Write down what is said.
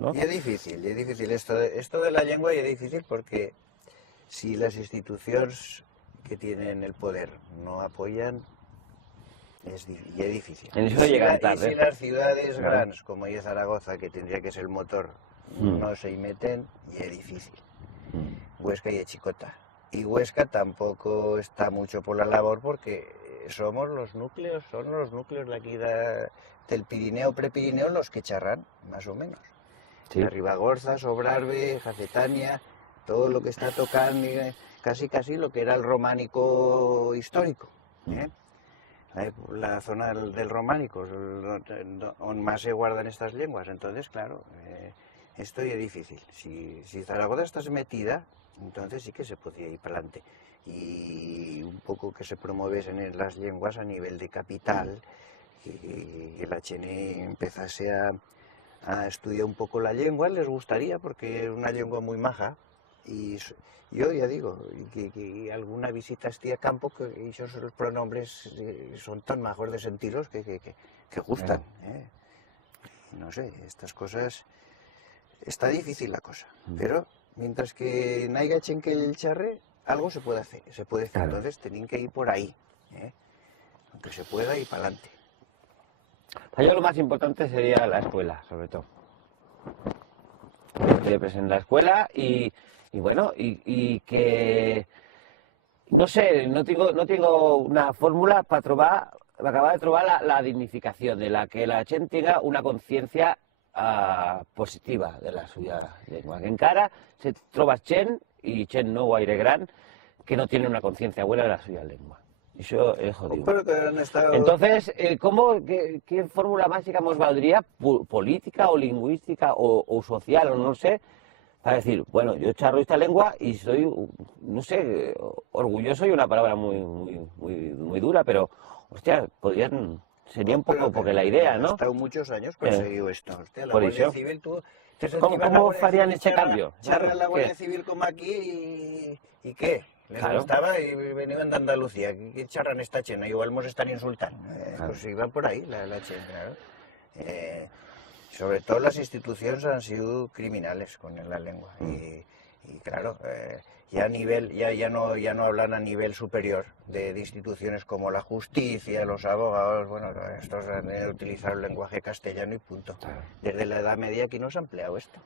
¿no? Y es difícil esto de la lengua, y es difícil porque si las institucions que tienen el poder no apoyan, y es difícil. En eso llegan Y tarde. si las ciudades Claro. grandes, como es Zaragoza, que tendría que ser el motor, no se meten, y es difícil. Huesca y Echicota. Y Huesca tampoco está mucho por la labor porque son los núcleos de aquí del Pirineo, Prepirineo, los que charran, más o menos. Sí. Ribagorza, Sobrarbe, Jacetania, todo lo que está tocando, casi lo que era el románico histórico. La zona del románico, donde más se guardan estas lenguas. Entonces, claro, esto ya es difícil. Si Zaragoza está metida, entonces sí que se podría ir para adelante. Y un poco que se promoviesen las lenguas a nivel de capital, que la gente empezase a estudiar un poco la lengua, les gustaría, porque es una lengua muy maja. Y yo ya digo, que alguna visita a campo, que esos pronombres son tan majos de sentiros que gustan. No sé, estas cosas, está difícil la cosa, pero mientras que no haya chen que el charre, algo se puede hacer, Claro. Entonces tienen que ir por ahí, aunque se pueda ir para adelante. Para yo lo más importante sería la escuela, sobre todo. En la escuela y bueno, y que, no sé, no tengo una fórmula para acabar de trobar la dignificación, de la que la gente tenga una conciencia positiva de la suya lengua. Que encara se troba gent, y gent no guaire gran, que no tiene una conciencia buena de la suya lengua. Eso es jodido. Pero que han estado... Entonces, ¿qué fórmula mágica nos valdría, política o lingüística o social o no sé, para decir, bueno, yo charro esta lengua y soy, no sé, orgulloso y una palabra muy dura, pero, hostia, sería un poco, porque la idea, ¿no? Ha estado muchos años perseguido esto. Hostia, la por Guardia eso. Civil, tú... ¿Cómo farían este cambio? Charra la Guardia ¿Qué? Civil como aquí y ¿qué? Les Claro. gustaba y venían de Andalucía. ¿Qué charran esta chena? Igual nos están insultando. Claro. Pues iban por ahí la chena, claro. Sobre todo las instituciones han sido criminales con la lengua. Y claro, ya no hablan a nivel superior de instituciones como la justicia, los abogados. Bueno, estos han utilizado el lenguaje castellano y punto. Claro. Desde la Edad Media aquí no se ha empleado esto.